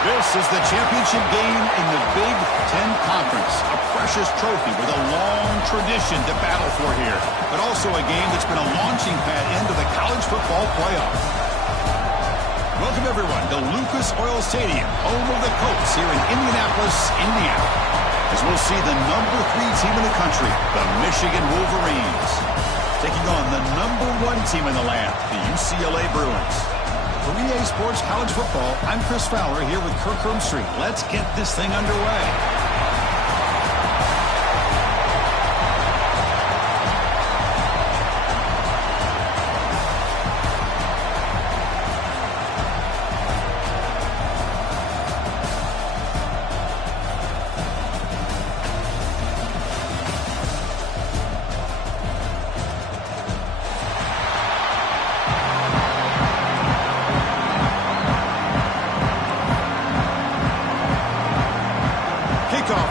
This is the championship game in the Big Ten Conference. A precious trophy with a long tradition to battle for here. But also a game that's been a launching pad into the college football playoff. Welcome, everyone, to Lucas Oil Stadium, home of the Colts here in Indianapolis, Indiana. As we'll see the number 3 team in the country, the Michigan Wolverines, taking on the number 1 team in the land, the UCLA Bruins. For EA Sports College Football, I'm Chris Fowler here with Kirk Herbstreit. Let's get this thing underway.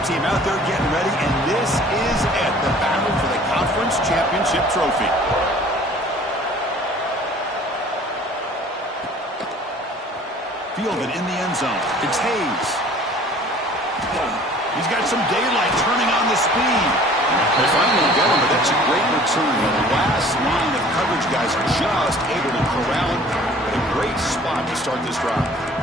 Team out there getting ready, and this is it, the battle for the conference championship trophy. Fielded in the end zone. It's Hayes. He's got some daylight turning on the speed. They finally get him, but that's a great return. The last line of coverage guys are just able to corral him. A great spot to start this drive.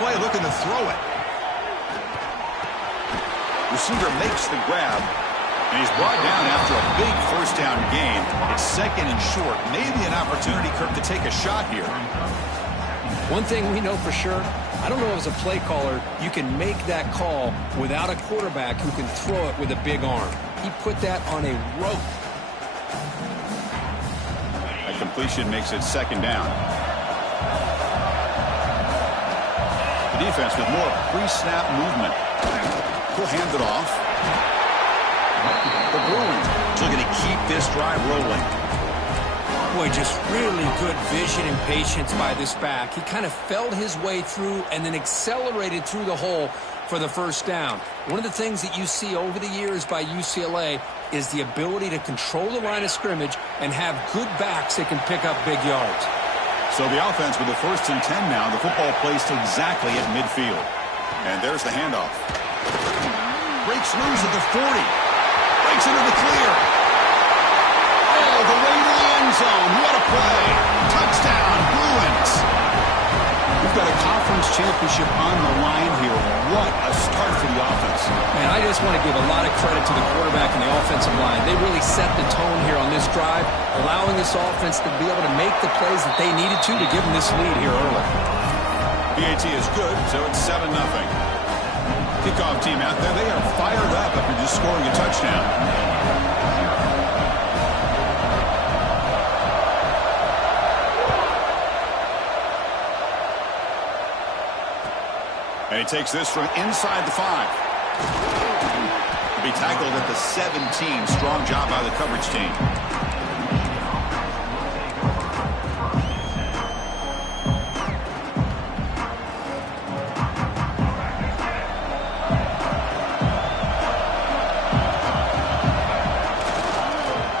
Play looking to throw it. Receiver makes the grab, and he's brought down after a big first down gain. It's second and short. Maybe an opportunity, Kirk, to take a shot here. One thing we know for sure, I don't know as a play caller, you can make that call without a quarterback who can throw it with a big arm. He put that on a rope. A completion makes it second down. The defense with more pre-snap movement. He'll hand it off. The Bruins looking to keep this drive rolling. Boy, just really good vision and patience by this back. He kind of felt his way through and then accelerated through the hole for the first down. One of the things that you see over the years by UCLA is the ability to control the line of scrimmage and have good backs that can pick up big yards. So the offense with the 1st and 10 now. The football placed exactly at midfield. And there's the handoff. Breaks loose at the 40. Breaks into the clear. Oh, the way to the end zone. What a play. Touchdown, Bruins. We've got a conference championship on the line here. What a start for the offense. Man, I just want to give a lot of credit to the quarterback and the offensive line. They really set the tone here on this drive, allowing this offense to be able to make the plays that they needed to give them this lead here early. PAT is good, so it's 7-0. Kickoff team out there, they are fired up after just scoring a touchdown. And he takes this from inside the 5. To be tackled at the 17. Strong job by the coverage team.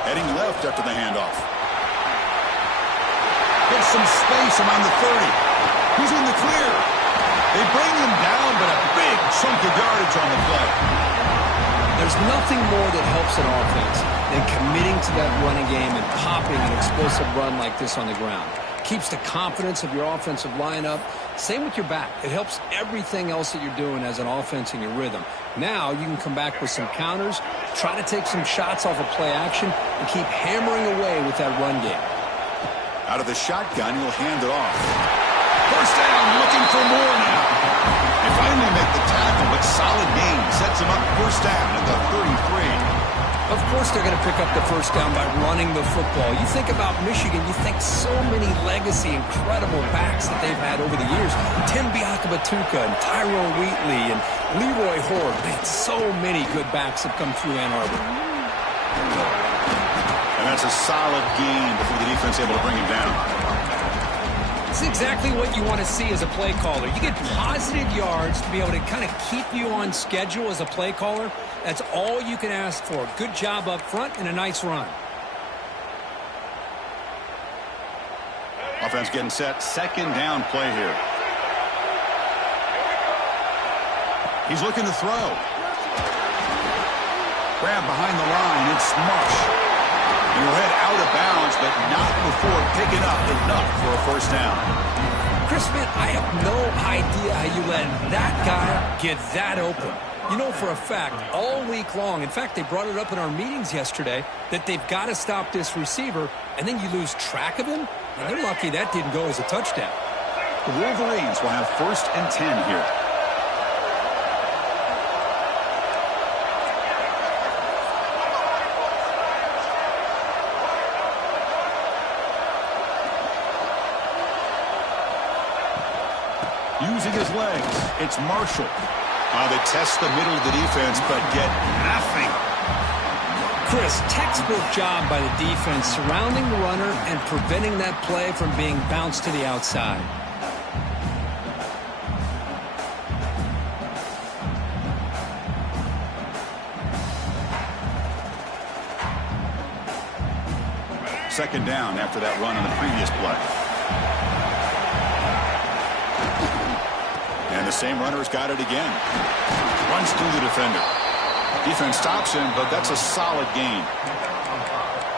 Heading left after the handoff. Gets some space around the 30. He's in the clear. They bring him down, but a big chunk of yardage on the play. There's nothing more that helps an offense than committing to that running game and popping an explosive run like this on the ground. Keeps the confidence of your offensive lineup. Same with your back. It helps everything else that you're doing as an offense in your rhythm. Now you can come back with some counters, try to take some shots off of play action, and keep hammering away with that run game. Out of the shotgun, he'll hand it off. First down, looking for more now. They finally make the tackle, but solid gain sets him up first down at the 33. Of course they're going to pick up the first down by running the football. You think about Michigan, you think so many legacy, incredible backs that they've had over the years. Tim Biakabatuka and Tyrone Wheatley and Leroy Horde. Man, so many good backs have come through Ann Arbor. That's a solid gain before the defense able to bring him down. It's exactly what you want to see as a play caller. You get positive yards to be able to kind of keep you on schedule as a play caller. That's all you can ask for. Good job up front and a nice run. Offense getting set. Second down play here. He's looking to throw. Grab behind the line. It's Marsh. And he'll head out of bounds, but not before picking up enough for a first down. Chris, man, I have no idea how you let that guy get that open. You know for a fact, all week long, in fact, they brought it up in our meetings yesterday, that they've got to stop this receiver, and then you lose track of him, and they're lucky that didn't go as a touchdown. The Wolverines will have 1st and 10 here. Using his legs, it's Marshall. They test the middle of the defense, but get nothing. Chris, textbook job by the defense surrounding the runner and preventing that play from being bounced to the outside. Second down after that run on the previous play. And the same runner's got it again. Runs through the defender. Defense stops him, but that's a solid gain.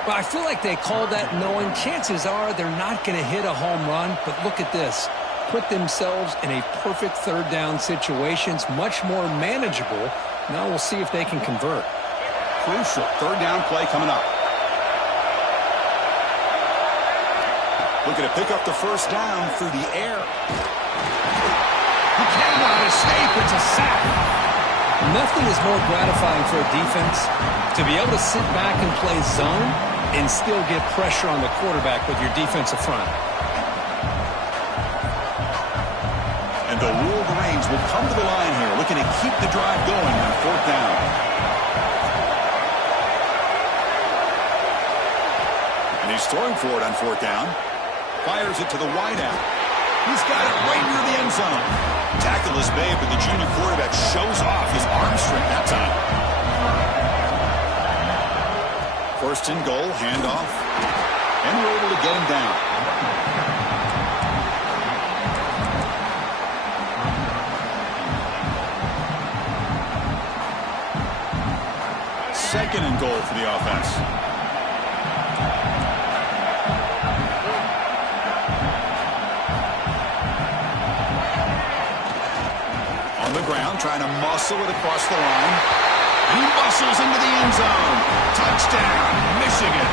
Well, I feel like they called that knowing chances are they're not going to hit a home run, but look at this. Put themselves in a perfect third down situation. It's much more manageable. Now we'll see if they can convert. Crucial third down play coming up. Looking to pick up the first down through the air. He cannot escape. It's a sack. Nothing is more gratifying for a defense to be able to sit back and play zone and still get pressure on the quarterback with your defensive front. And the Wolverines will come to the line here, looking to keep the drive going on 4th down. And he's throwing for it on 4th down. Fires it to the wideout. He's got it right near the end zone. Tackle is made, but the junior quarterback shows off his arm strength that time. 1st and goal, handoff. And we're able to get him down. Second and goal for the offense. On the ground, trying to muscle it across the line. And he muscles into the end zone. Touchdown, Michigan.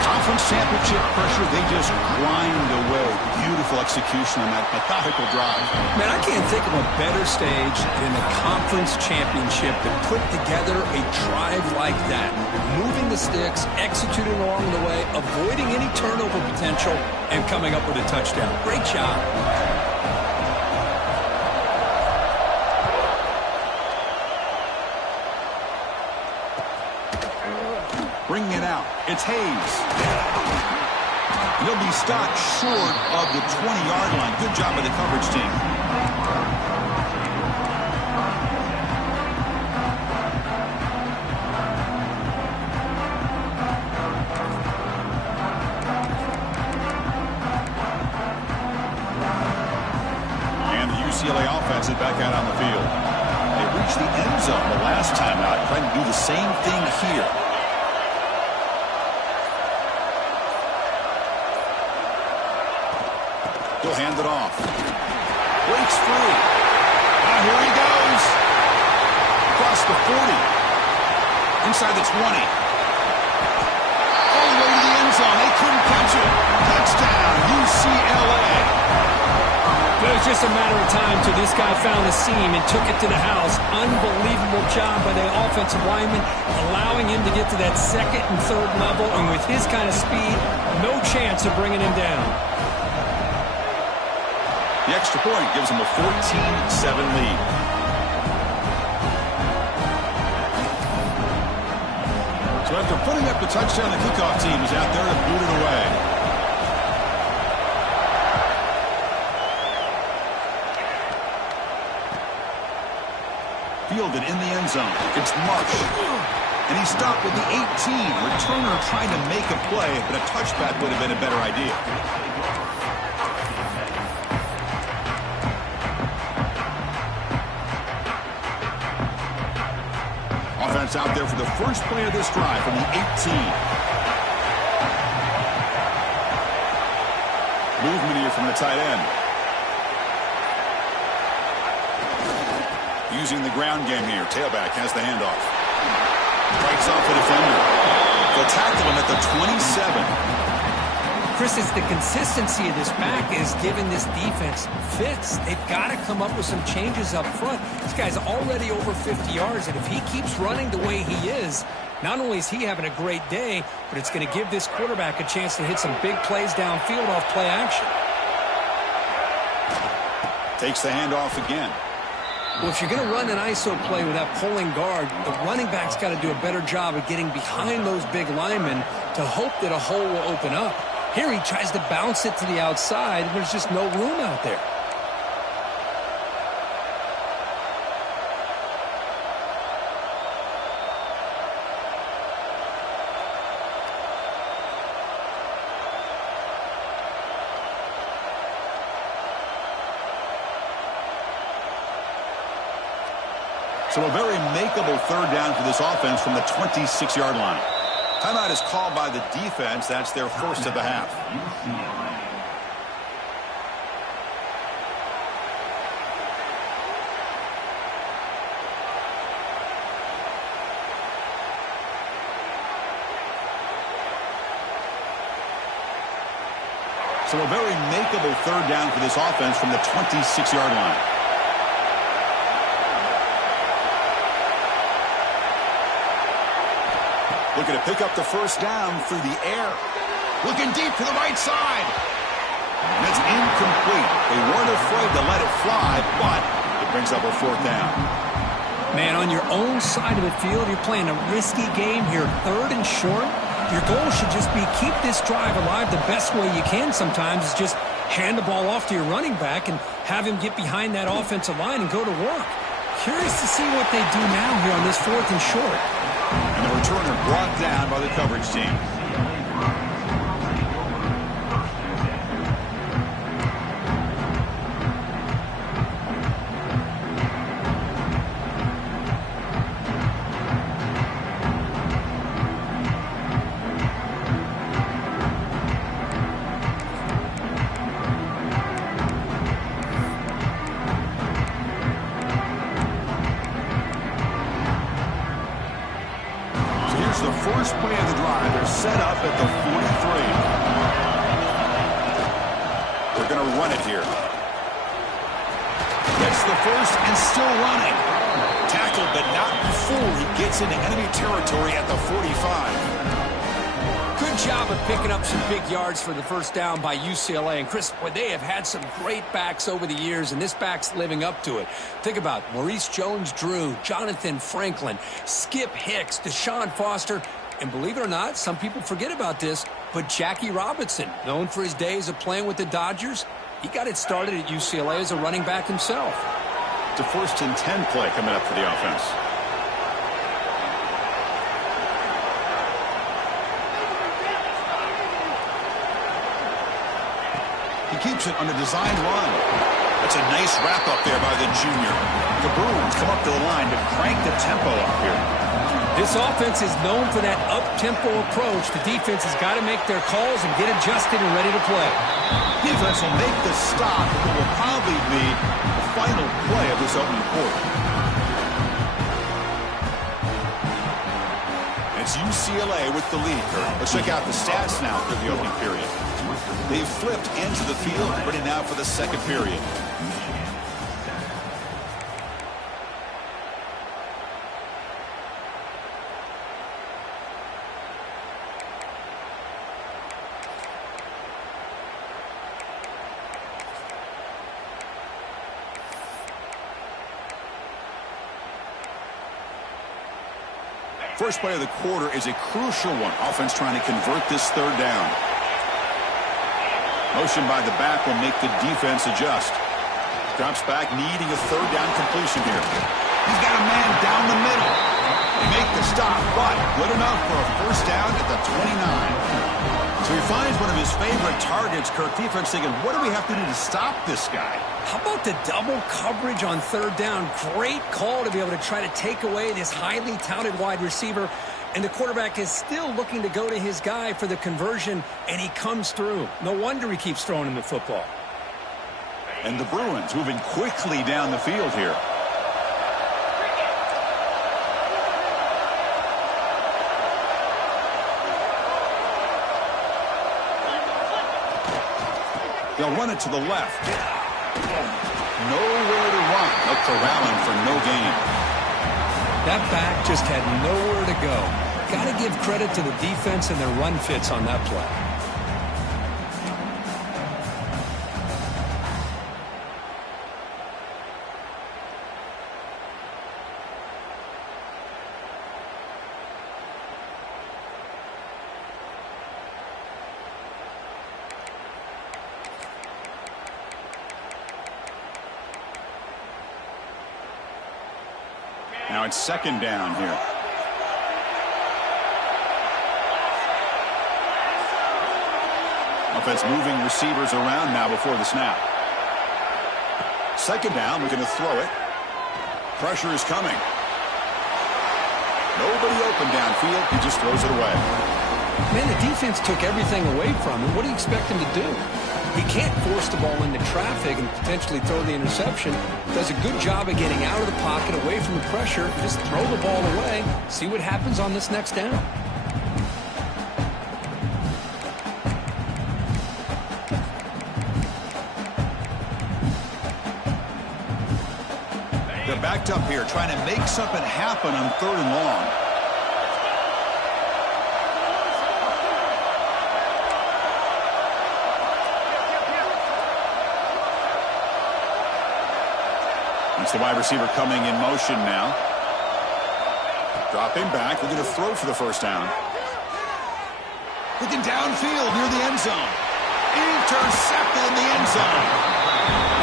Conference championship pressure, they just grind away. Beautiful execution on that methodical drive. Man, I can't think of a better stage than the conference championship to put together a drive like that. Moving the sticks, executing along the way, avoiding any turnover potential, and coming up with a touchdown. Great job. Bringing it out. It's Hayes. He'll be stopped short of the 20-yard line. Good job by the coverage team. And the UCLA offense is back out on the field. They reached the end zone the last time out, trying to do the same thing here. He'll hand it off. Breaks free. Now here he goes. Across the 40. Inside the 20. All the way to the end zone. They couldn't catch it. Touchdown, UCLA. It was just a matter of time till this guy found a seam and took it to the house. Unbelievable job by the offensive lineman, allowing him to get to that second and third level. And with his kind of speed, no chance of bringing him down. The extra point gives them a 14-7 lead. So So after putting up the touchdown, the kickoff team is out there to boot it away. Fielded in the end zone. It's Marsh. And he stopped with the 18. Returner trying to make a play, but a touchback would have been a better idea. Offense out there for the first play of this drive from the 18. Movement here from the tight end. Using the ground game here. Tailback has the handoff. Breaks off the defender. They'll tackle him at the 27. Chris, it's the consistency of this back is giving this defense fits. They've got to come up with some changes up front. This guy's already over 50 yards, and if he keeps running the way he is, not only is he having a great day, but it's going to give this quarterback a chance to hit some big plays downfield off play action. Takes the handoff again. Well, if you're going to run an ISO play with that pulling guard, the running back's got to do a better job of getting behind those big linemen to hope that a hole will open up. Here he tries to bounce it to the outside. There's just no room out there. So a very makeable third down for this offense from the 26-yard line. Timeout is called by the defense. That's their first of the half. So a very makeable third down for this offense from the 26-yard line. Looking to pick up the first down through the air. Looking deep to the right side. And it's incomplete. They weren't afraid to let it fly, but it brings up a fourth down. Man, on your own side of the field, you're playing a risky game here. Third and short. Your goal should just be keep this drive alive the best way you can sometimes is just hand the ball off to your running back and have him get behind that offensive line and go to work. Curious to see what they do now here on this fourth and short. And the returner brought down by the coverage team. The first play of the drive, they're set up at the 43. They're going to run it here. Gets the first and still running. Tackled, but not before he gets into enemy territory at the 45. Good job of picking up some big yards for the first down by UCLA. And Chris, boy, they have had some great backs over the years, and this back's living up to it. Think about Maurice Jones-Drew, Jonathan Franklin, Skip Hicks, Deshaun Foster, and believe it or not, some people forget about this, but Jackie Robinson, known for his days of playing with the Dodgers, he got it started at UCLA as a running back himself. It's a 1st and 10 play coming up for the offense. He keeps it on a design run. That's a nice wrap-up there by the junior. The Bruins come up to the line to crank the tempo up here. This offense is known for that up-tempo approach. The defense has got to make their calls and get adjusted and ready to play. Defense will make the stop, and it will probably be the final play of this opening quarter. It's UCLA with the lead, Kurt. Let's check out the stats now for the opening period. They've flipped into the field, ready now for the second period. First play of the quarter is a crucial one. Offense trying to convert this third down. Motion by the back will make the defense adjust. Drops back, needing a third down completion here. He's got a man down the middle. They make the stop, but good enough for a first down at the 29. So he finds one of his favorite targets. Kirk, defense thinking, what do we have to do to stop this guy? How about the double coverage on third down? Great call to be able to try to take away this highly touted wide receiver. And the quarterback is still looking to go to his guy for the conversion, and he comes through. No wonder he keeps throwing him the football. And the Bruins moving quickly down the field here. They'll run it to the left. Nowhere to run. They'll corral him for no gain. That back just had nowhere to go. Got to give credit to the defense and their run fits on that play. Now it's second down here. Offense moving receivers around now before the snap. Second down, we're going to throw it. Pressure is coming. Nobody open downfield. He just throws it away. Man, the defense took everything away from him. What do you expect him to do? He can't force the ball into traffic and potentially throw the interception. Does a good job of getting out of the pocket, away from the pressure. Just throw the ball away. See what happens on this next down. They're backed up here, trying to make something happen on third and long. It's the wide receiver coming in motion now. Dropping back, looking to throw for the first down. Looking downfield near the end zone. Intercepted in the end zone.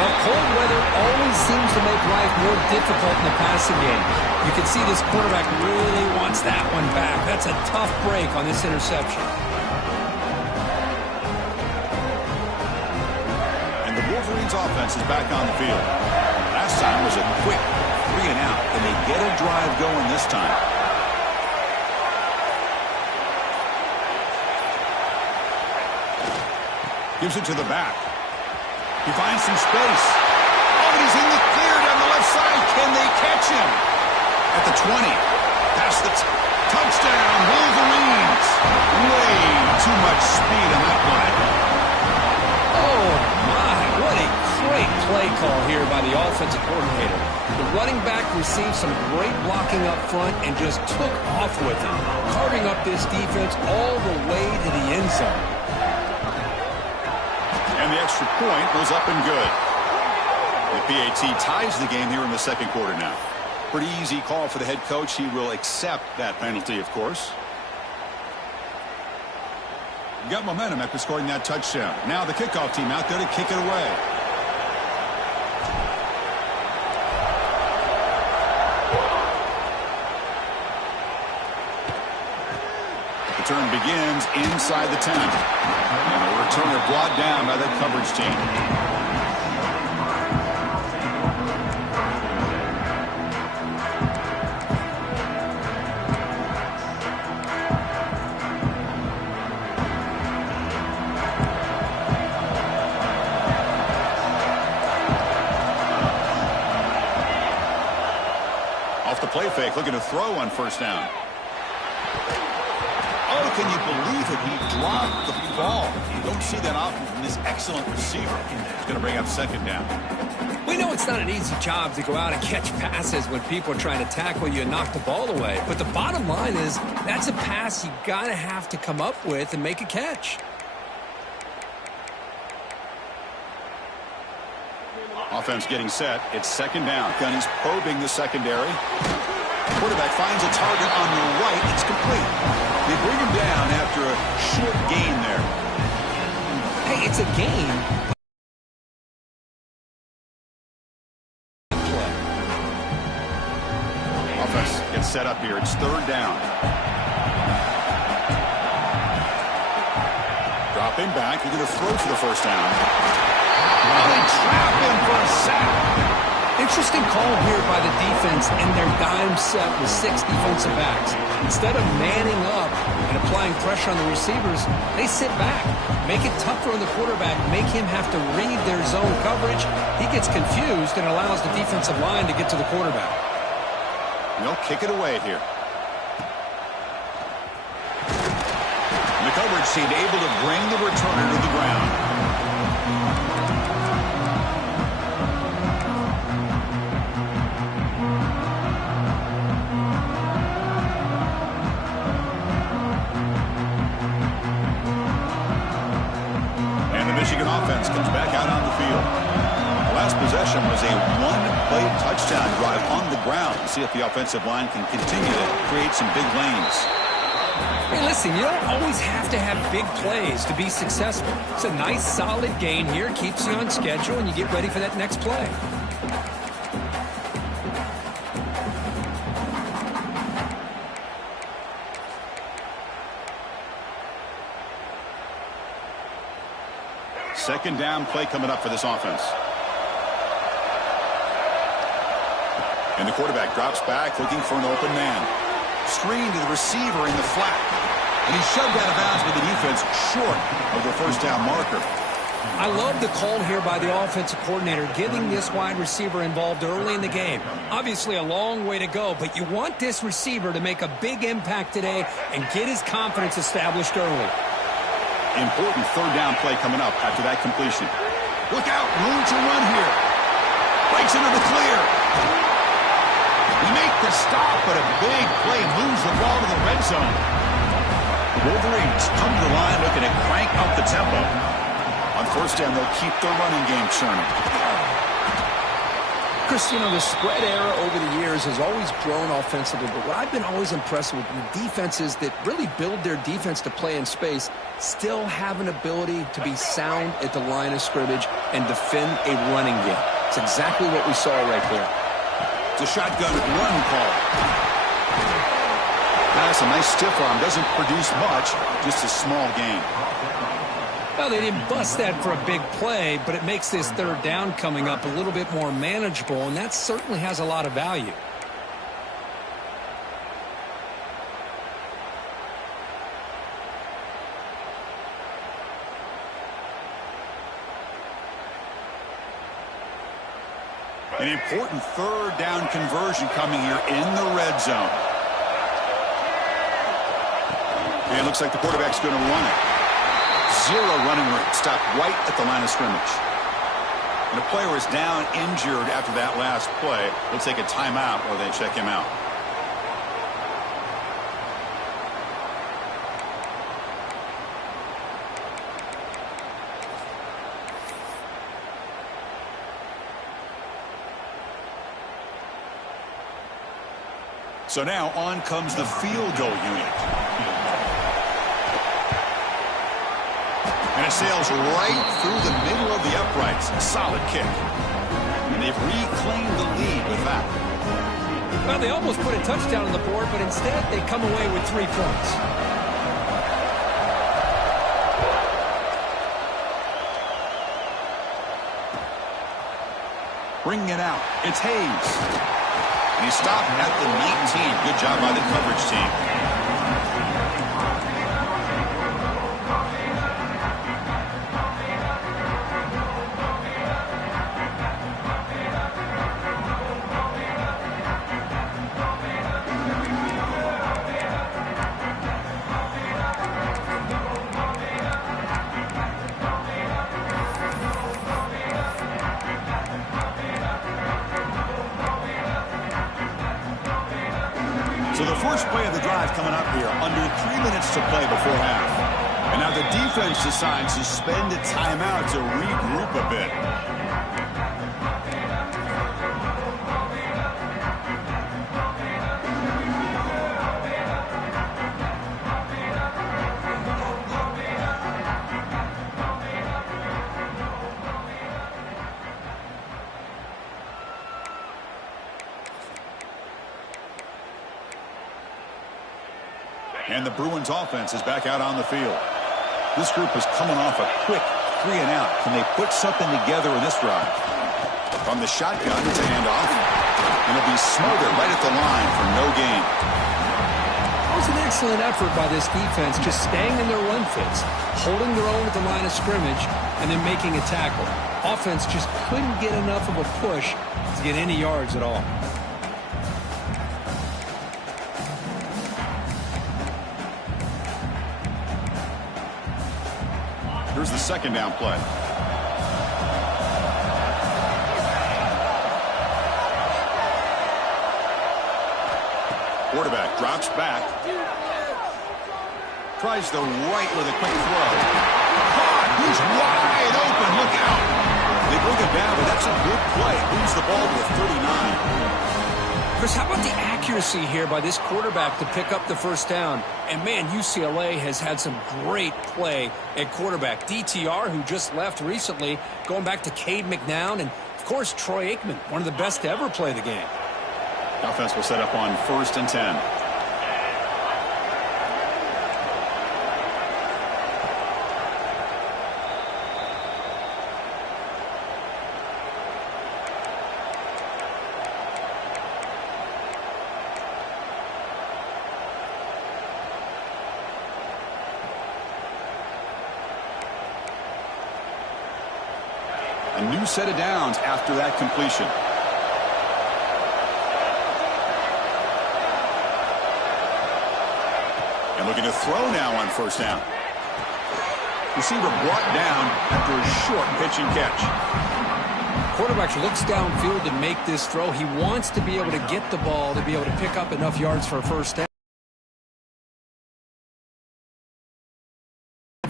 Well, cold weather always seems to make life more difficult in the passing game. You can see this quarterback really wants that one back. That's a tough break on this interception. And the Wolverines offense is back on the field. Last time was a quick 3 and out, and they get a drive going this time. Gives it to the back. He finds some space. Oh, and he's in the clear down the left side. Can they catch him? At the 20. Past the touchdown, Wolverines. Way too much speed on that play. Oh, my. What a great play call here by the offensive coordinator. The running back received some great blocking up front and just took off with it, carving up this defense all the way to the end zone. And the extra point goes up and good. The PAT ties the game here in the second quarter now. Pretty easy call for the head coach. He will accept that penalty, of course. Got momentum after scoring that touchdown. Now the kickoff team out there to kick it away. The turn begins inside the 10. And the returner brought down by that coverage team. Off the play fake, looking to throw on first down. Oh, can you believe it? He dropped the ball. You don't see that often from this excellent receiver. He's going to bring up second down. We know it's not an easy job to go out and catch passes when people are trying to tackle you and knock the ball away. But the bottom line is that's a pass you got to have to come up with and make a catch. Offense getting set. It's second down. Gunny's probing the secondary. quarterback finds a target on the right. It's complete. They bring him down after a short gain there. Hey, it's a gain. Offense gets set up here. It's third down. Dropping back. He's going to throw for the first down. Oh, they trap him for a sack. Interesting call here by the defense in their dime set with 6 defensive backs. Instead of manning up and applying pressure on the receivers, they sit back, make it tougher on the quarterback, make him have to read their zone coverage. He gets confused and allows the defensive line to get to the quarterback. They'll kick it away here. And the coverage team able to bring the returner to the ground. Michigan offense comes back out on the field. The last possession was a one-play touchdown drive on the ground. See if the offensive line can continue to create some big lanes. Hey, listen, you don't always have to have big plays to be successful. It's a nice, solid gain here, keeps you on schedule, and you get ready for that next play. Second down play coming up for this offense. And the quarterback drops back looking for an open man. Screen to the receiver in the flat. And he's shoved out of bounds with the defense short of the first down marker. I love the call here by the offensive coordinator, getting this wide receiver involved early in the game. Obviously a long way to go, but you want this receiver to make a big impact today and get his confidence established early. Important third down play coming up after that completion. Look out, room to run here. Breaks into the clear. We make the stop, but a big play moves the ball to the red zone. Wolverines come to the line looking to crank up the tempo. On first down, they'll keep their running game churning. Chris, you know, the spread era over the years has always grown offensively, but what I've been always impressed with the defenses that really build their defense to play in space still have an ability to be sound at the line of scrimmage and defend a running game. It's exactly what we saw right there. It's a shotgun run call. That's a nice stiff arm. Doesn't produce much, just a small gain. Well, they didn't bust that for a big play, but it makes this third down coming up a little bit more manageable, and that certainly has a lot of value. An important third down conversion coming here in the red zone. And it looks like the quarterback's going to run it. Zero running room. Stopped right at the line of scrimmage. And a player is down injured after that last play. They'll take a timeout while they check him out. So now on comes the field goal unit. And it sails right through the middle of the uprights. A solid kick. And they've reclaimed the lead with that. Well, they almost put a touchdown on the board, but instead they come away with 3 points. Bringing it out. It's Hayes. And he stopped at the 19. Good job by the coverage team. So the first play of the drive coming up here, under 3 minutes to play before half. And now the defense decides to spend a timeout to regroup a bit. And the Bruins offense is back out on the field. This group is coming off a quick 3-and-out. Can they put something together in this drive? From the shotgun, it's a handoff. And it'll be smothered right at the line for no gain. It was an excellent effort by this defense, just staying in their run fits, holding their own at the line of scrimmage, and then making a tackle. Offense just couldn't get enough of a push to get any yards at all. Here's the second down play. Quarterback drops back. Tries the right with a quick throw. Caught! He's wide open. Look out. They bring it down, but that's a good play. Moves the ball to the 39. Chris, how about the accuracy here by this quarterback to pick up the first down? And, man, UCLA has had some great play at quarterback. DTR, who just left recently, going back to Cade McNown, and, of course, Troy Aikman, one of the best to ever play the game. The offense will set up on 1st and 10. A new set of downs after that completion. And looking to throw now on 1st down. Receiver brought down after a short pitch and catch. Quarterback looks downfield to make this throw. He wants to be able to get the ball to be able to pick up enough yards for a first down.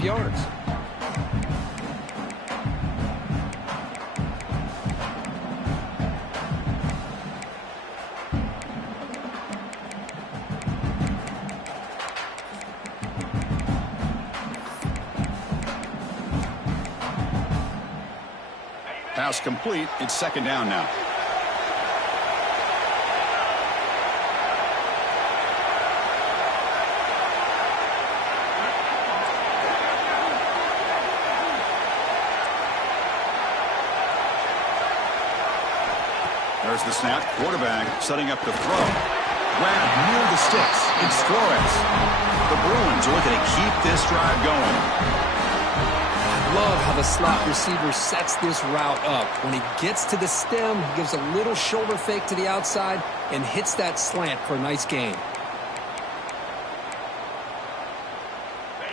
Yards. Pass complete. It's 2nd down now. There's the snap. Quarterback setting up the throw. Grab near the sticks. It's Flores. The Bruins are looking to keep this drive going. Love how the slot receiver sets this route up. When he gets to the stem, he gives a little shoulder fake to the outside and hits that slant for a nice gain.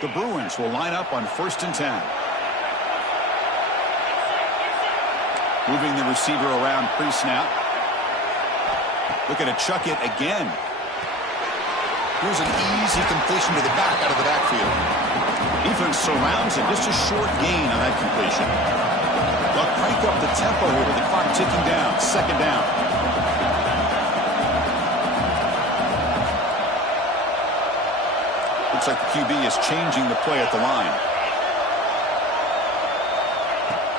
The Bruins will line up on 1st and 10. Moving the receiver around pre-snap. Looking to chuck it again. Here's an easy completion to the back out of the backfield. Defense surrounds him. Just a short gain on that completion. They'll crank up the tempo here with the clock ticking down. 2nd down. Looks like the QB is changing the play at the line.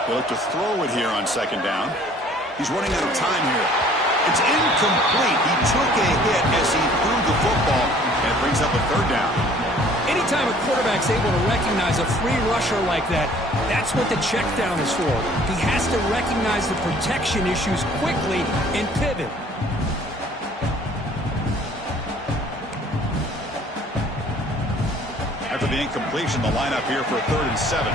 They look to throw it here on 2nd down. He's running out of time here. It's incomplete. He took a hit as he threw the football, and it brings up a 3rd down. Anytime a quarterback's able to recognize a free rusher like that, that's what the check down is for. He has to recognize the protection issues quickly and pivot. After the incompletion, the lineup here for a 3rd and 7.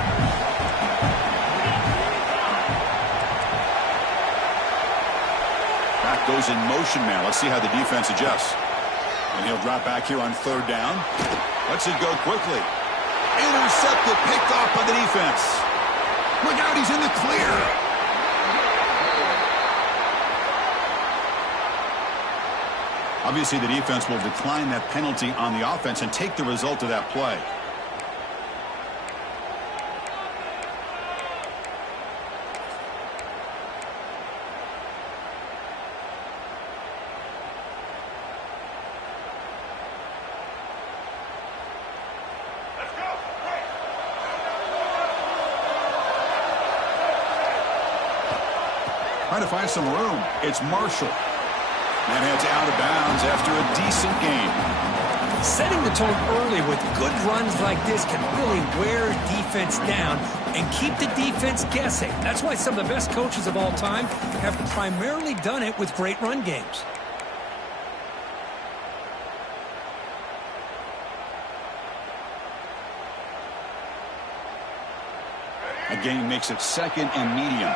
Back goes in motion now. Let's see how the defense adjusts. And he'll drop back here on 3rd down. Lets it go quickly. Intercepted, picked off by the defense. Look out, he's in the clear. Obviously, the defense will decline that penalty on the offense and take the result of that play. Trying to find some room. It's Marshall. And heads out of bounds after a decent game. Setting the tone early with good runs like this can really wear defense down and keep the defense guessing. That's why some of the best coaches of all time have primarily done it with great run games. A gain makes it second and medium.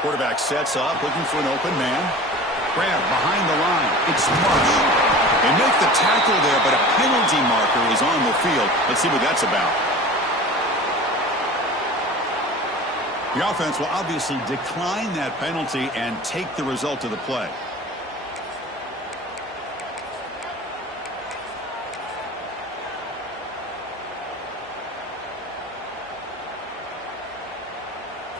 Quarterback sets up, looking for an open man. Grab behind the line. It's Marsh. They make the tackle there, but a penalty marker is on the field. Let's see what that's about. The offense will obviously decline that penalty and take the result of the play.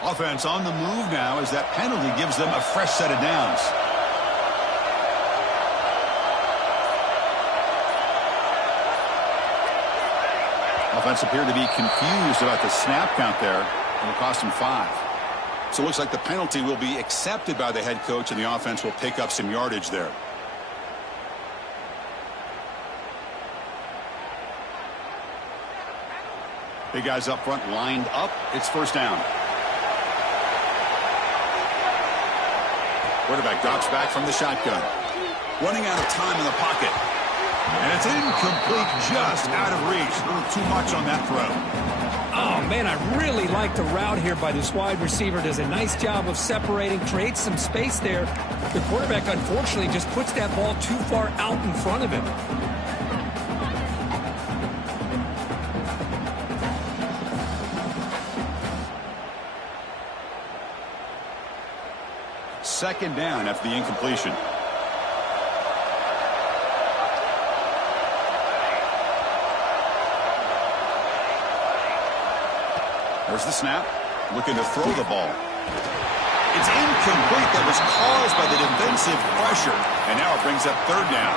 Offense on the move now as that penalty gives them a fresh set of downs. Offense appeared to be confused about the snap count there. It'll cost them 5. So it looks like the penalty will be accepted by the head coach, and the offense will pick up some yardage there. Big guys up front lined up. It's first down. Quarterback drops back from the shotgun. Running out of time in the pocket. And it's incomplete, just out of reach. A little too much on that throw. Oh, man, I really like the route here by this wide receiver. Does a nice job of separating, creates some space there. The quarterback, unfortunately, just puts that ball too far out in front of him. Second down after the incompletion. There's the snap. Looking to throw the ball. It's incomplete. That was caused by the defensive pressure. And now it brings up third down.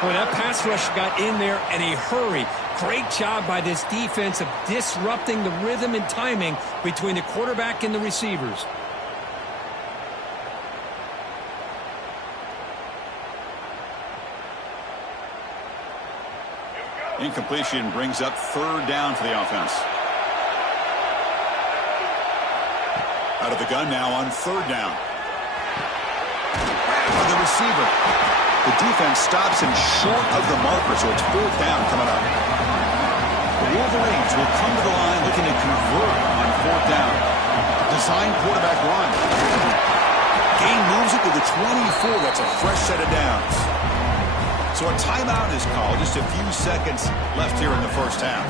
Boy, that pass rush got in there in a hurry. Great job by this defense of disrupting the rhythm and timing between the quarterback and the receivers. Incompletion brings up third down for the offense. Out of the gun now on third down. For the receiver. The defense stops him short of the marker, so it's fourth down coming up. The Wolverines will come to the line looking to convert on fourth down. Design quarterback run. Gain moves it to the 24. That's a fresh set of downs. So a timeout is called. Just a few seconds left here in the first half.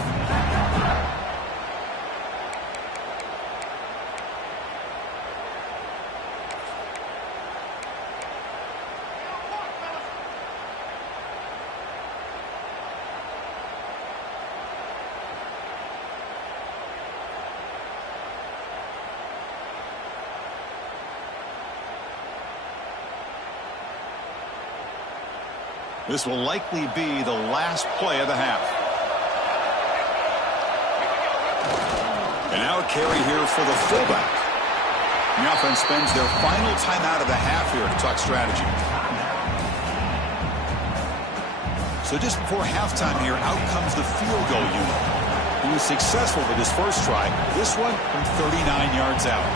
This will likely be the last play of the half. And now a carry here for the fullback. The offense spends their final timeout of the half here to talk strategy. So just before halftime here, out comes the field goal unit. He was successful with his first try. This one from 39 yards out.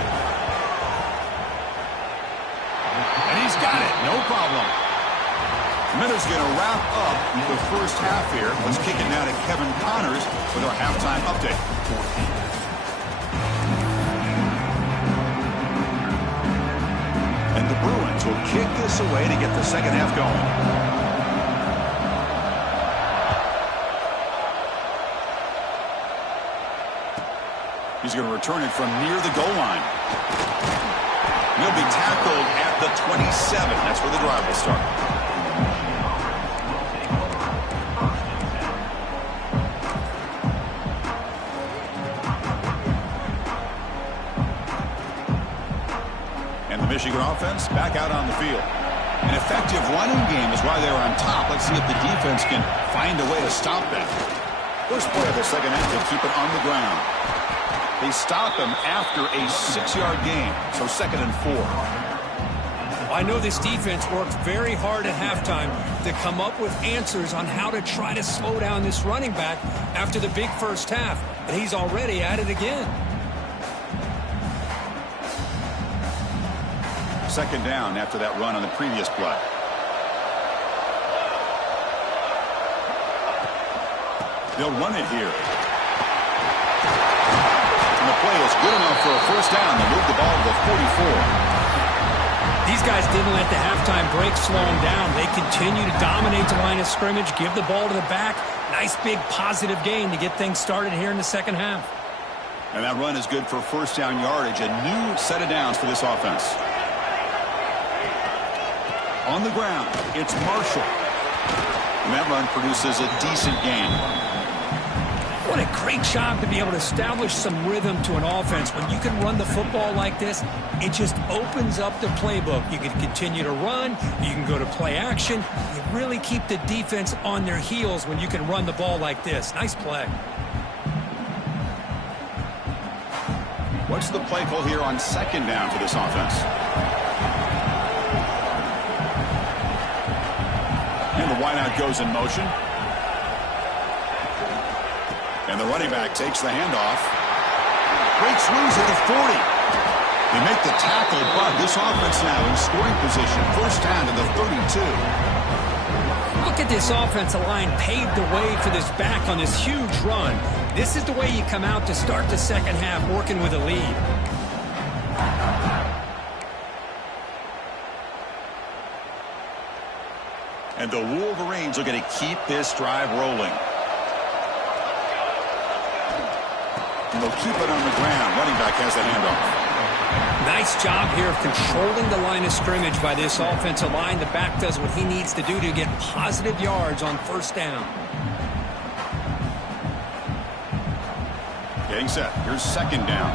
And he's got it. No problem. Minutes going to wrap up the first half here. Let's kick it now to Kevin Connors with our halftime update. And the Bruins will kick this away to get the second half going. He's going to return it from near the goal line. He'll be tackled at the 27. That's where the drive will start. Michigan offense back out on the field. An effective running game is why they're on top. Let's see if the defense can find a way to stop that. First play of the second half, they keep it on the ground. They stop him after a 6-yard gain, so 2nd and 4. Well, I know this defense worked very hard at halftime to come up with answers on how to try to slow down this running back after the big first half, and he's already at it again. Second down after that run on the previous play. They'll run it here. And the play is good enough for a first down to move the ball to the 44. These guys didn't let the halftime break slow them down. They continue to dominate the line of scrimmage, give the ball to the back. Nice big positive gain to get things started here in the second half. And that run is good for first down yardage. A new set of downs for this offense. On the ground, it's Marshall. And that run produces a decent gain. What a great job to be able to establish some rhythm to an offense. When you can run the football like this, it just opens up the playbook. You can continue to run. You can go to play action. You really keep the defense on their heels when you can run the ball like this. Nice play. What's the play call here on second down for this offense? And the wideout goes in motion. And the running back takes the handoff. Breaks loose at the 40. They make the tackle, but this offense now in scoring position. First down to the 32. Look at this offensive line paved the way for this back on this huge run. This is the way you come out to start the second half, working with a lead. And the Wolverines are going to keep this drive rolling. And they'll keep it on the ground. Running back has the handoff. Nice job here of controlling the line of scrimmage by this offensive line. The back does what he needs to do to get positive yards on first down. Getting set. Here's second down.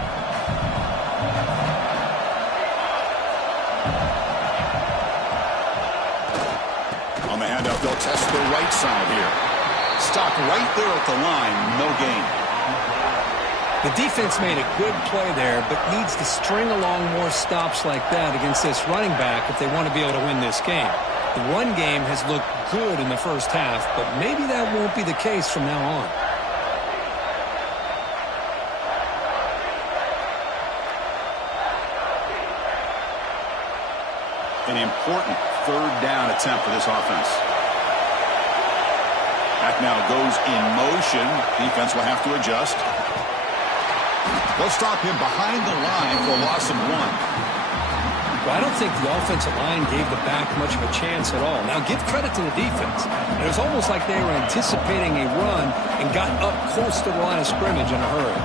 On the handoff, they'll test the right side here. Stop right there at the line. No gain. The defense made a good play there, but needs to string along more stops like that against this running back if they want to be able to win this game. The run game has looked good in the first half, but maybe that won't be the case from now on. An important third down attempt for this offense. That now goes in motion. Defense will have to adjust. They'll stop him behind the line for a loss of 1. Well, I don't think the offensive line gave the back much of a chance at all. Now, give credit to the defense. It was almost like they were anticipating a run and got up close to the line of scrimmage in a hurry.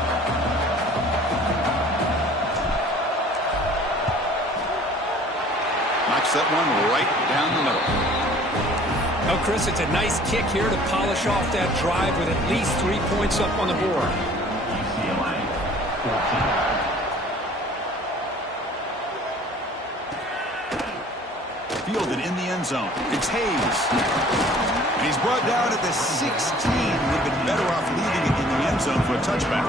Knocks that one right down the middle. Oh, Chris, it's a nice kick here to polish off that drive with at least 3 points up on the board. Fielded in the end zone. It's Hayes. And he's brought down at the 16. Would have been better off leaving it in the end zone for a touchback.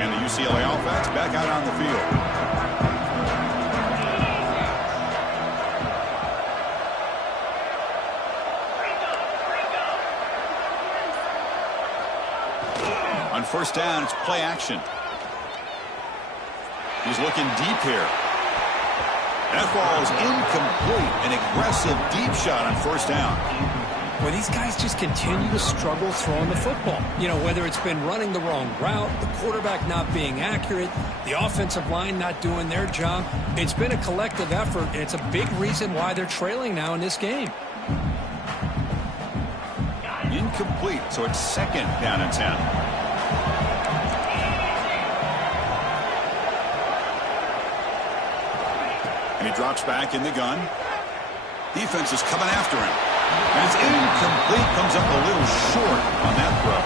And the UCLA offense back out on the field. On first down, it's play action. He's looking deep here. That ball is incomplete. An aggressive deep shot on first down. Well, these guys just continue to struggle throwing the football. You know, whether it's been running the wrong route, the quarterback not being accurate, the offensive line not doing their job. It's been a collective effort, and it's a big reason why they're trailing now in this game. Incomplete, so it's second down and 10. And he drops back in the gun. Defense is coming after him. And it's incomplete. Comes up a little short on that throw.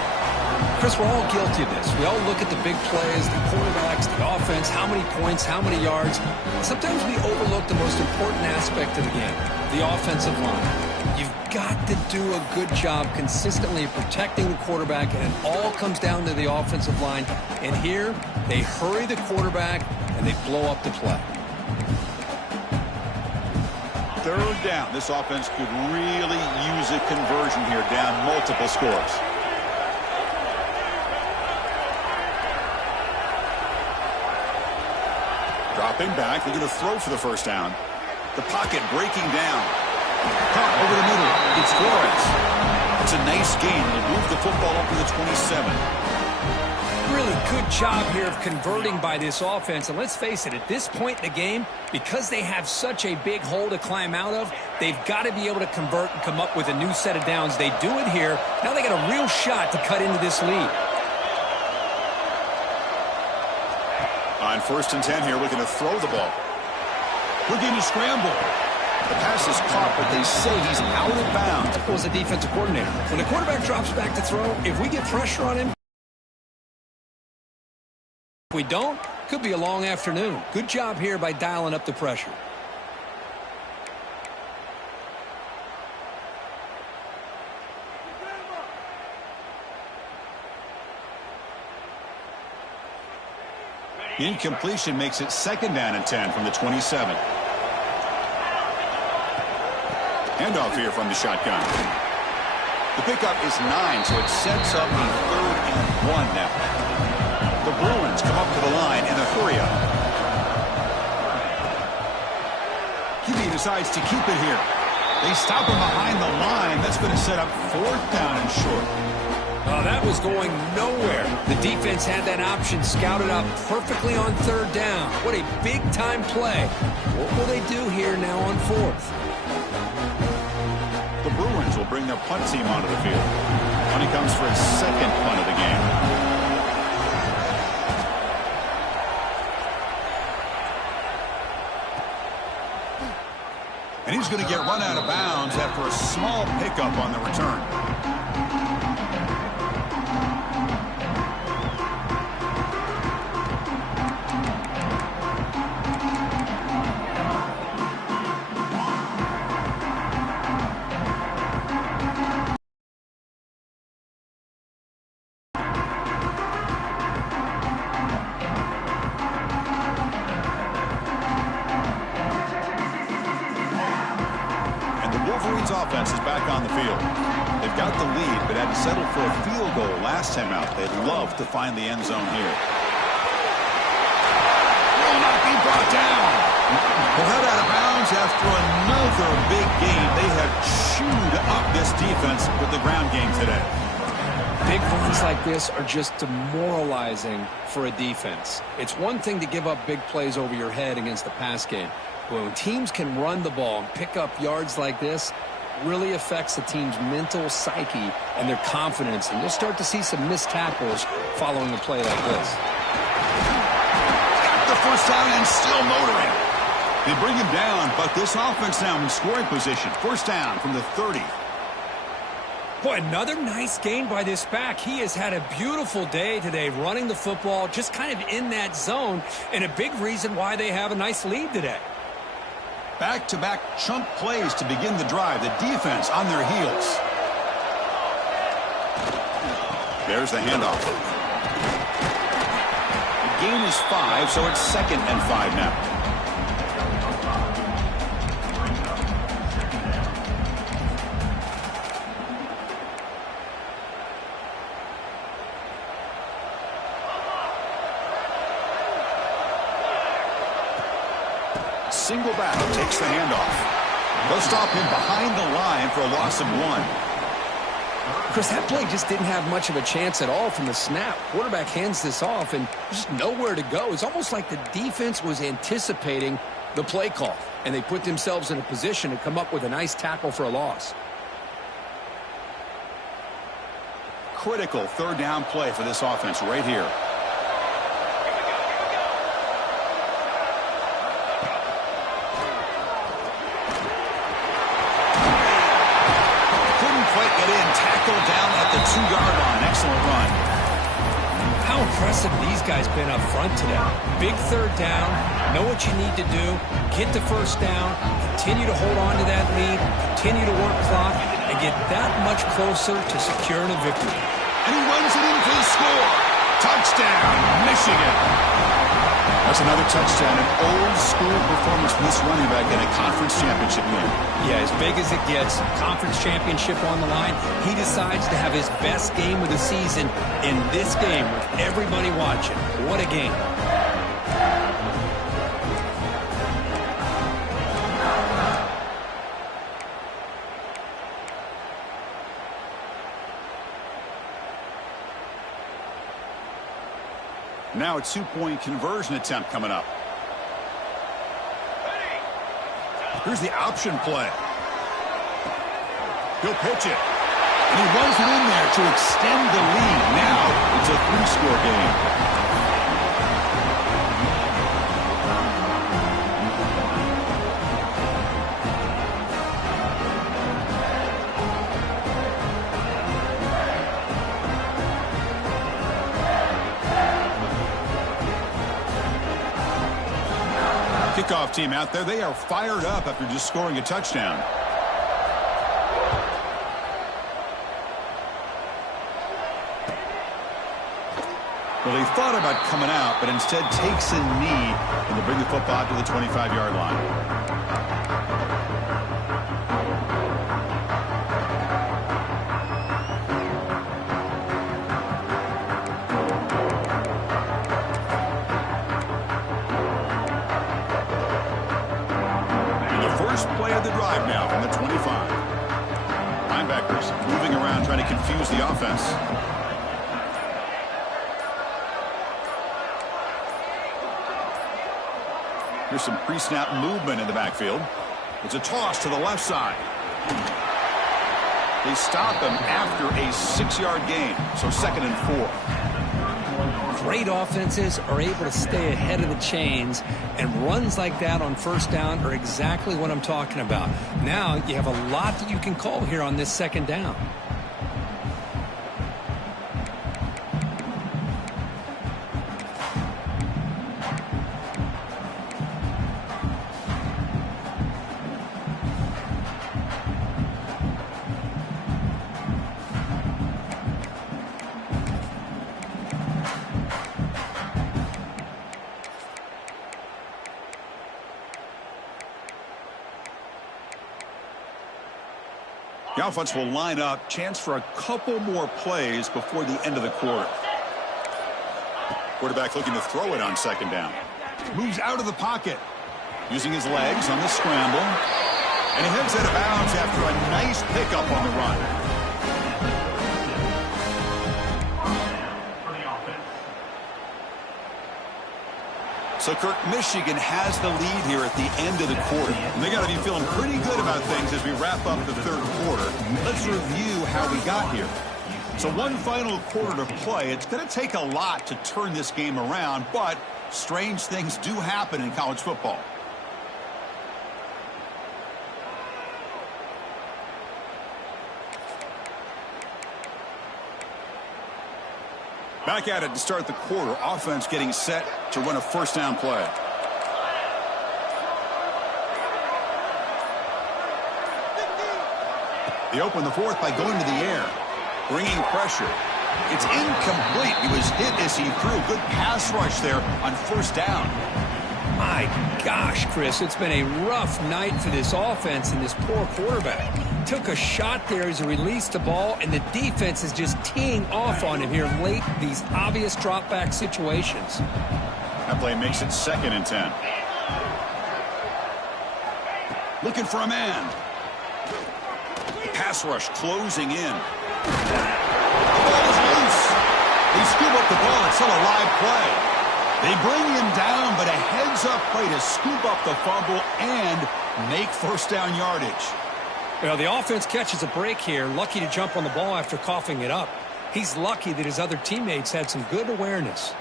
Chris, we're all guilty of this. We all look at the big plays, the quarterbacks, the offense, how many points, how many yards. Sometimes we overlook the most important aspect of the game, the offensive line. You've got to do a good job consistently protecting the quarterback, and it all comes down to the offensive line. And here, they hurry the quarterback, and they blow up the play. Third down. This offense could really use a conversion here, down multiple scores. Dropping back, they're going to throw for the first down. The pocket breaking down. Caught over the middle. It's Flores. It's a nice gain. It'll move the football up to the 27. Really good job here of converting by this offense. And let's face it, at this point in the game, because they have such a big hole to climb out of, they've got to be able to convert and come up with a new set of downs. They do it here. Now they got a real shot to cut into this lead. On 1st and 10 here, looking to throw the ball. Looking to scramble. The pass is caught, but they say he's out of bounds. That was a defensive coordinator. When the quarterback drops back to throw, if we get pressure on him, if we don't, could be a long afternoon. Good job here by dialing up the pressure. Incompletion makes it 2nd down and 10 from the 27. Handoff here from the shotgun. The pickup is 9, so it sets up a 3rd and 1 now. The Bruins come up to the line in a hurry-up. QB decides to keep it here. They stop him behind the line. That's going to set up 4th down and short. Oh, that was going nowhere. The defense had that option scouted out perfectly on 3rd down. What a big-time play. What will they do here now on 4th? The Bruins will bring their punt team onto the field. Money comes for his 2nd punt of the game. And he's going to get run out of bounds after a small pickup on the return. Offense is back on the field. They've got the lead, but had to settle for a field goal last time out. They'd love to find the end zone here. Will not be brought down. Well, head out of bounds after another big game. They have chewed up this defense with the ground game today. Big runs like this are just demoralizing for a defense. It's one thing to give up big plays over your head against the pass game. But when teams can run the ball and pick up yards like this, really affects the team's mental psyche and their confidence. And you'll start to see some missed tackles following a play like this. Got the first down and still motoring. They bring him down, but this offense now in scoring position. 1st down from the 30. Boy, another nice gain by this back. He has had a beautiful day today running the football, just kind of in that zone, and a big reason why they have a nice lead today. Back-to-back chunk plays to begin the drive. The defense on their heels. There's the handoff. The gain is 5, so it's 2nd and 5 now. Single back takes the handoff. They'll stop him behind the line for a loss of 1. Chris, that play just didn't have much of a chance at all from the snap. Quarterback hands this off, and there's just nowhere to go. It's almost like the defense was anticipating the play call, and they put themselves in a position to come up with a nice tackle for a loss. Critical 3rd down play for this offense right here. Tackled down at the 2-yard line. Excellent run. How impressive aggressive these guys been up front today. Big third down, know what you need to do, get the first down, continue to hold on to that lead, continue to work clock, and get that much closer to securing a victory. And he runs it in for the score. Touchdown, Michigan. That's another touchdown, an old-school performance from this running back in a conference championship game. Yeah, as big as it gets, conference championship on the line. He decides to have his best game of the season in this game with everybody watching. What a game. Now a two-point conversion attempt coming up. Here's the option play. He'll pitch it. And he runs it in there to extend the lead. Now it's a three-score game. Kickoff team out there. They are fired up after just scoring a touchdown. Well, he thought about coming out, but instead takes a knee, and they bring the football to the 25-yard line. Play of the drive now from the 25. Linebackers moving around trying to confuse the offense. Here's some pre-snap movement in the backfield. It's a toss to the left side. They stop him after a 6-yard gain, so 2nd and 4. Great offenses are able to stay ahead of the chains, and runs like that on first down are exactly what I'm talking about. Now you have a lot that you can call here on this 2nd down. The offense will line up. Chance for a couple more plays before the end of the quarter. Quarterback looking to throw it on 2nd down. Moves out of the pocket. Using his legs on the scramble. And he heads out of bounds after a nice pickup on the run. So, Kirk, Michigan has the lead here at the end of the quarter. And they got to be feeling pretty good about things as we wrap up the 3rd quarter. Let's review how we got here. So one final quarter to play. It's going to take a lot to turn this game around, but strange things do happen in college football. Back at it to start the quarter. Offense getting set to run a 1st down play. They open the 4th by going to the air, bringing pressure. It's incomplete. He was hit as he threw. Good pass rush there on 1st down. My gosh, Chris, it's been a rough night for this offense and this poor quarterback. Took a shot there as he released the ball, and the defense is just teeing off on him here late, these obvious drop-back situations. That play makes it 2nd and 10. Looking for a man. Pass rush closing in. The ball is loose. They scoop up the ball. It's still a live play. They bring him down, but a heads-up play to scoop up the fumble and make 1st down yardage. Well, the offense catches a break here, lucky to jump on the ball after coughing it up. He's lucky that his other teammates had some good awareness.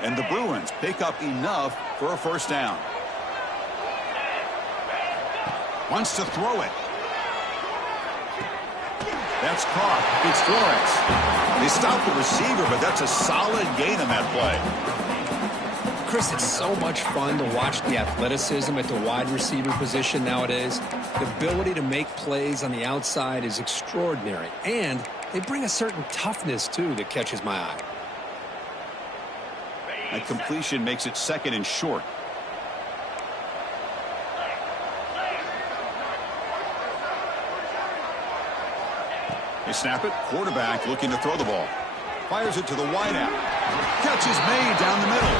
And the Bruins pick up enough for a 1st down. Wants to throw it. That's caught. It's Florence. They stopped the receiver, but that's a solid gain on that play. Chris, it's so much fun to watch the athleticism at the wide receiver position nowadays. The ability to make plays on the outside is extraordinary, and they bring a certain toughness, too, that catches my eye. That completion makes it 2nd and short. They snap it. Quarterback looking to throw the ball. Fires it to the wideout. Catch is made down the middle.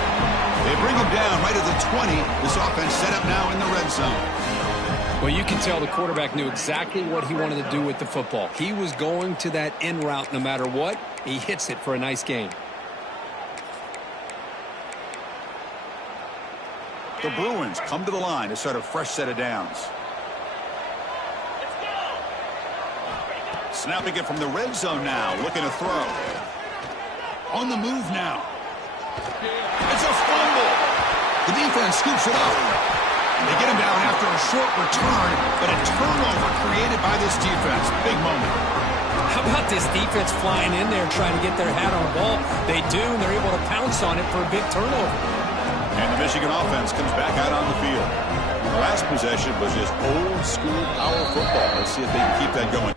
They bring him down right at the 20. This offense set up now in the red zone. Well, you can tell the quarterback knew exactly what he wanted to do with the football. He was going to that in route no matter what. He hits it for a nice gain. The Bruins come to the line to start a fresh set of downs. Snapping it from the red zone now, looking to throw. On the move now. It's a fumble. The defense scoops it up. They get him down after a short return, but a turnover created by this defense. Big moment. How about this defense flying in there trying to get their hat on a ball? They do, and they're able to pounce on it for a big turnover. And the Michigan offense comes back out on the field. The last possession was just old-school power football. Let's see if they can keep that going.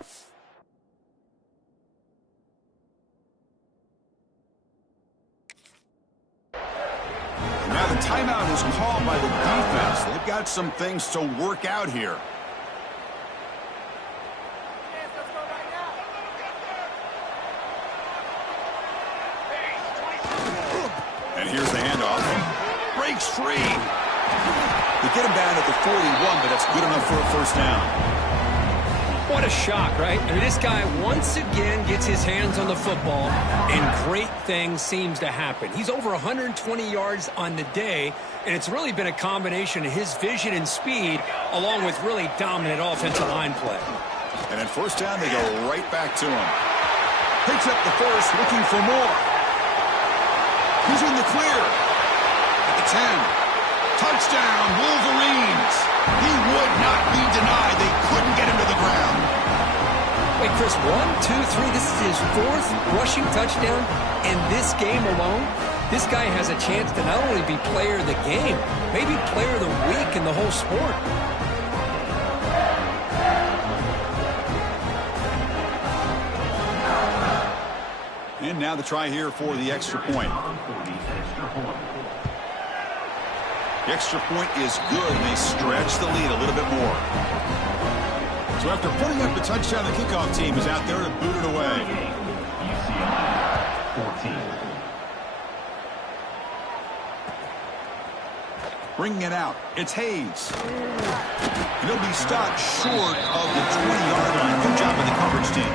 Now the timeout is called by the defense. They've got some things to work out here. And here's the handoff. Breaks free. They get him down at the 41, but that's good enough for a first down. What a shock, right? I mean, this guy once again gets his hands on the football, and great things seems to happen. He's over 120 yards on the day, and it's really been a combination of his vision and speed, along with really dominant offensive line play. And in first down, they go right back to him. Picks up the first, looking for more. He's in the clear. At the 10. Touchdown, Wolverines. He would not be denied. They couldn't get him to the ground. Wait, Chris, 1, 2, 3. This is his 4th rushing touchdown in this game alone. This guy has a chance to not only be player of the game, maybe player of the week in the whole sport. And now the try here for the extra point. The extra point is good, and they stretch the lead a little bit more. So after putting up the touchdown, the kickoff team is out there to boot it away. Bringing it out, it's Hayes. And he'll be stopped short of the 20-yard line. Good job by the coverage team.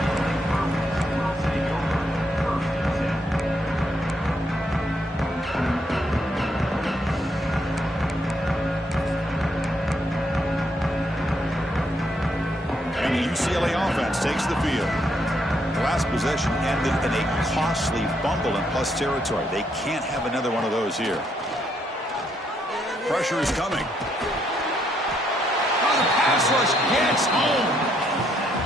UCLA offense takes the field. The last possession ended in a costly fumble in plus territory. They can't have another one of those here. Pressure is coming. Oh, the pass rush gets home.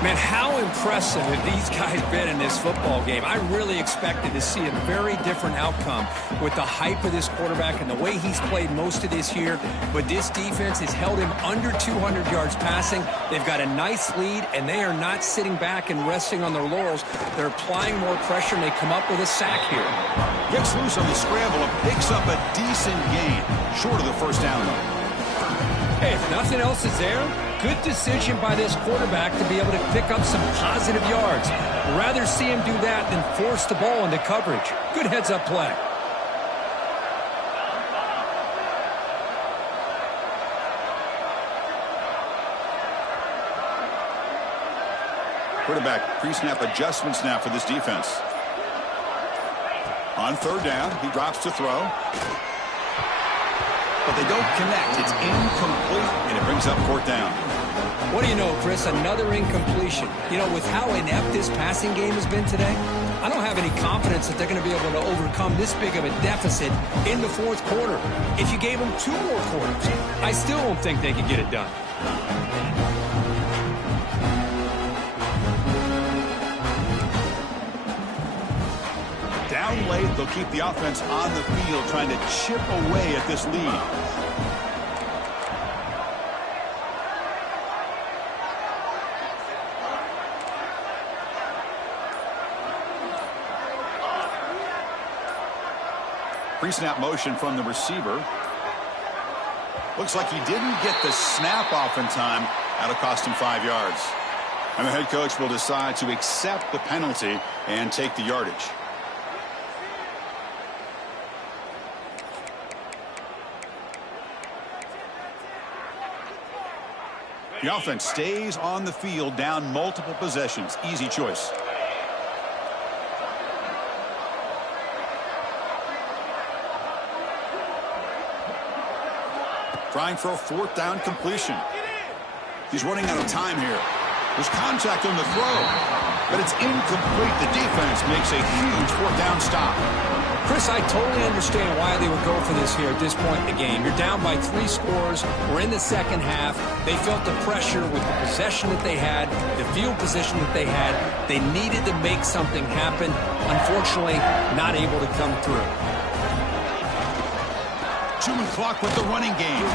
Man, how impressive have these guys been in this football game? I really expected to see a very different outcome with the hype of this quarterback and the way he's played most of this year. But this defense has held him under 200 yards passing. They've got a nice lead, and they are not sitting back and resting on their laurels. They're applying more pressure, and they come up with a sack here. Gets loose on the scramble and picks up a decent gain, short of the first down, though. Hey, if nothing else is there, good decision by this quarterback to be able to pick up some positive yards. Rather see him do that than force the ball into coverage. Good heads-up play. Quarterback pre-snap adjustments now for this defense. On third down, he drops to throw. But they don't connect. It's incomplete, and it brings up fourth down. What do you know, Chris? Another incompletion. You know, with how inept this passing game has been today, I don't have any confidence that they're going to be able to overcome this big of a deficit in the fourth quarter. If you gave them 2 more quarters, I still don't think they could get it done. down late. They'll keep the offense on the field trying to chip away at this lead. Pre-snap motion from the receiver. Looks like he didn't get the snap off in time. That'll cost him 5 yards. And the head coach will decide to accept the penalty and take the yardage. The offense stays on the field, down multiple possessions. Easy choice. Trying for a 4th down completion. He's running out of time here. There's contact on the throw, but it's incomplete. The defense makes a huge 4th down stop. Chris, I totally understand why they would go for this here at this point in the game. You're down by 3 scores. We're in the second half. They felt the pressure with the possession that they had, the field position that they had. They needed to make something happen. Unfortunately, not able to come through. Chewing clock with the running game.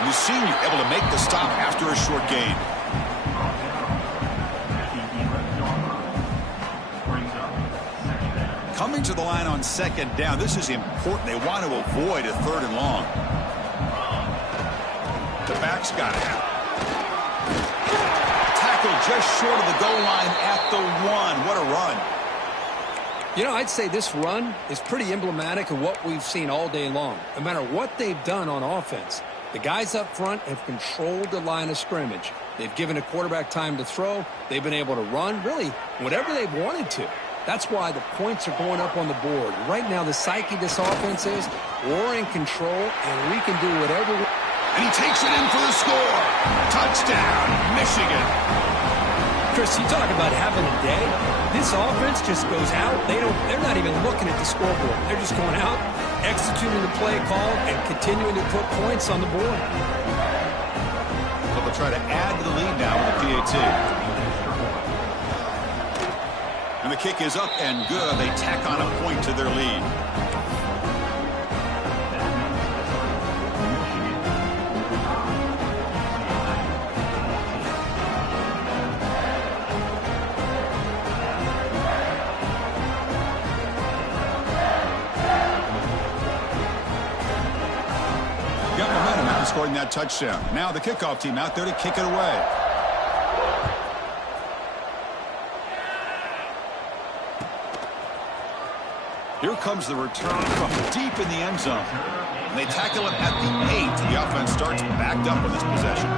And the senior able to make the stop after a short gain. Coming to the line on 2nd down. This is important. They want to avoid a 3rd and long. The back's got it. Tackle just short of the goal line at the 1. What a run. You know, I'd say this run is pretty emblematic of what we've seen all day long. No matter what they've done on offense, the guys up front have controlled the line of scrimmage. They've given a quarterback time to throw. They've been able to run, really, whatever they've wanted to. That's why the points are going up on the board. Right now, the psyche of this offense is we're in control, and we can do whatever. And he takes it in for the score. Touchdown, Michigan. Chris, you talk about having a day. This offense just goes out. They're not even looking at the scoreboard. They're just going out, executing the play call, and continuing to put points on the board. So they'll try to add to the lead now with the PAT. And the kick is up and good. They tack on a point to their lead. Got momentum after scoring that touchdown. Now the kickoff team out there to kick it away. Here comes the return from deep in the end zone. And they tackle it at the 8. The offense starts backed up on this possession.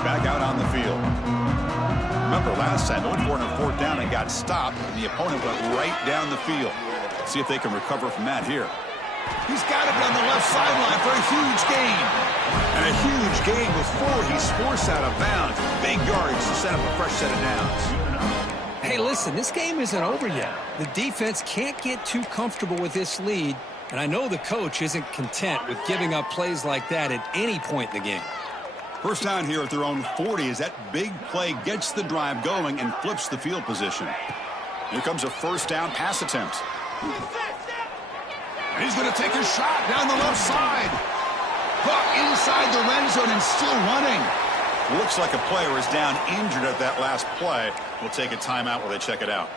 Back out on the field. Remember last time, they went for it on 4th down and got stopped, and the opponent went right down the field. See if they can recover from that here. He's got it on the left sideline for a huge gain. And a huge gain before he's forced out of bounds. Big yards to set up a fresh set of downs. Hey, listen, this game isn't over yet. The defense can't get too comfortable with this lead, and I know the coach isn't content with giving up plays like that at any point in the game. First down here at their own 40 as that big play gets the drive going and flips the field position. Here comes a first down pass attempt. And he's going to take a shot down the left side. Caught inside the red zone and still running. Looks like a player is down injured at that last play. We'll take a timeout while they check it out.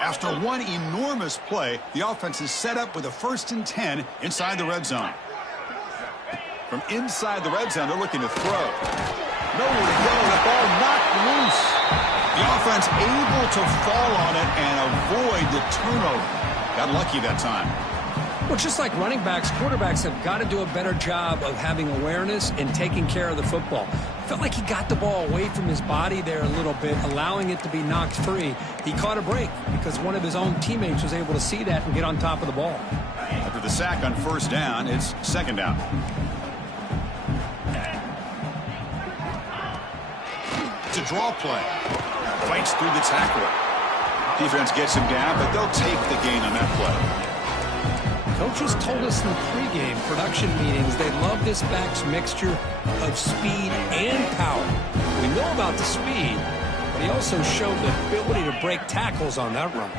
After one enormous play, the offense is set up with a 1st and 10 inside the red zone. From inside the red zone, they're looking to throw. Nowhere to go. The ball knocked loose. The offense able to fall on it and avoid the turnover. Got lucky that time. Well, just like running backs, quarterbacks have got to do a better job of having awareness and taking care of the football. Felt like he got the ball away from his body there a little bit, allowing it to be knocked free. He caught a break because one of his own teammates was able to see that and get on top of the ball. After the sack on first down, it's second down. It's a draw play. Fights through the tackle. Defense gets him down, but they'll take the gain on that play. Coaches told us in the pregame production meetings they love this back's mixture of speed and power. We know about the speed, but he also showed the ability to break tackles on that run.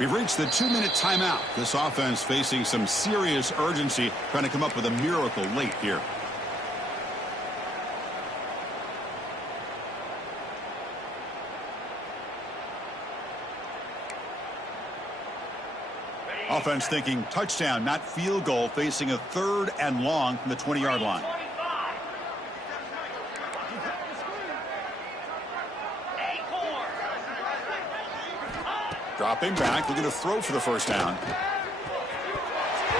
We've reached the 2-minute timeout. This offense facing some serious urgency, trying to come up with a miracle late here. Offense thinking touchdown, not field goal, facing a 3rd and long from the 20-yard line. Dropping back, looking to throw for the first down. And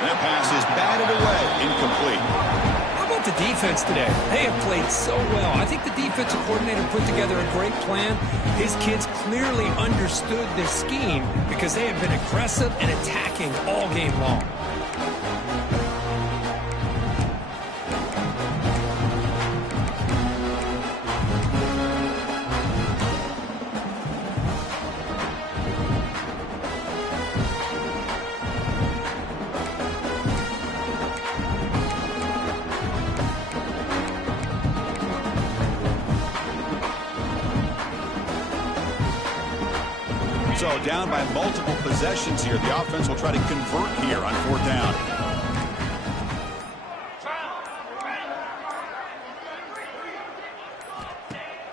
that pass is batted away, incomplete. How about the defense today? They have played so well. I think the defensive coordinator put together a great plan. His kids clearly understood this scheme because they have been aggressive and attacking all game long. So down by multiple possessions here. The offense will try to convert here on 4th down.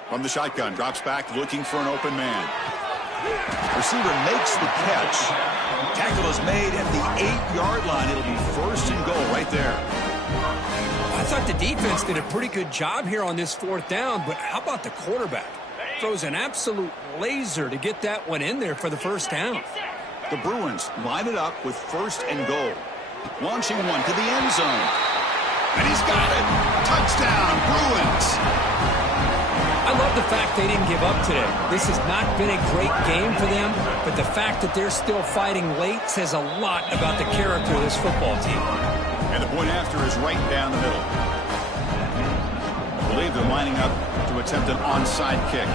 From the shotgun, drops back looking for an open man. Receiver makes the catch. Tackle is made at the 8-yard line. It'll be 1st and goal right there. I thought the defense did a pretty good job here on this 4th down, but how about the quarterback? Throws an absolute laser to get that one in there for the first down. The Bruins line it up with 1st and goal. Launching one to the end zone. And he's got it. Touchdown, Bruins. I love the fact they didn't give up today. This has not been a great game for them, but the fact that they're still fighting late says a lot about the character of this football team. And the point after is right down the middle. I believe they're lining up to attempt an onside kick.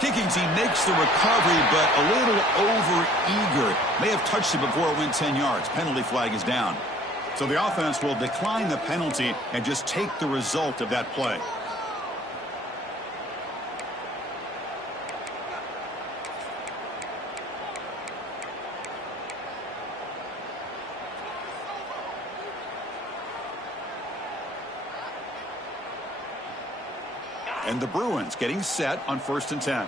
Kicking team makes the recovery, but a little over-eager. May have touched it before it went 10 yards. Penalty flag is down. So the offense will decline the penalty and just take the result of that play. And the Bruins getting set on 1st and 10.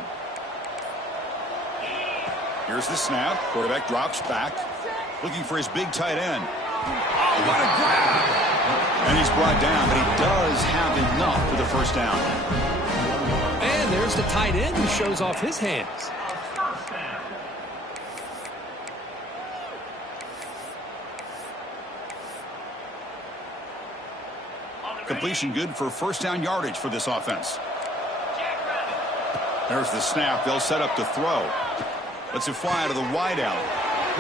Here's the snap. Quarterback drops back, looking for his big tight end. Oh, what a grab! And he's brought down, but he does have enough for the first down. And there's the tight end who shows off his hands. Completion good for 1st down yardage for this offense. There's the snap. They'll set up to throw. Lets it fly out of the wideout.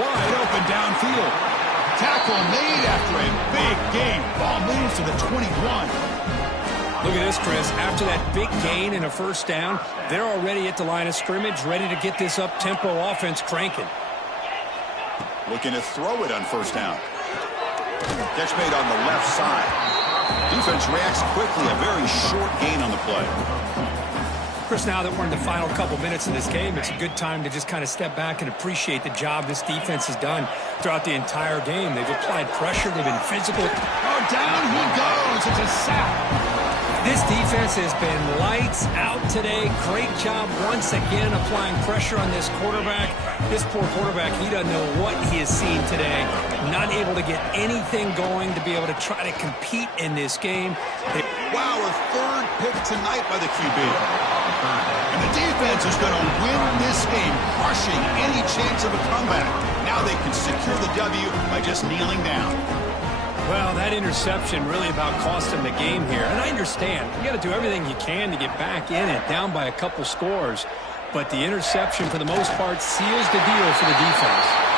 Wide open downfield. Tackle made after a big gain. Ball moves to the 21. Look at this, Chris. After that big gain and a 1st down, they're already at the line of scrimmage, ready to get this up-tempo offense cranking. Looking to throw it on 1st down. Catch made on the left side. Defense reacts quickly. A very short gain on the play. Chris, now that we're in the final couple minutes of this game, it's a good time to just kind of step back and appreciate the job this defense has done throughout the entire game. They've applied pressure. They've been physical. Oh, down he goes. It's a sack. This defense has been lights out today. Great job once again applying pressure on this quarterback. This poor quarterback, he doesn't know what he has seen today. Not able to get anything going to be able to try to compete in this game. Wow, a third pick tonight by the QB. And the defense is going to win this game, crushing any chance of a comeback. Now they can secure the W by just kneeling down. Well, that interception really about cost him the game here. And I understand. You got to do everything you can to get back in it, down by a couple scores. But the interception, for the most part, seals the deal for the defense.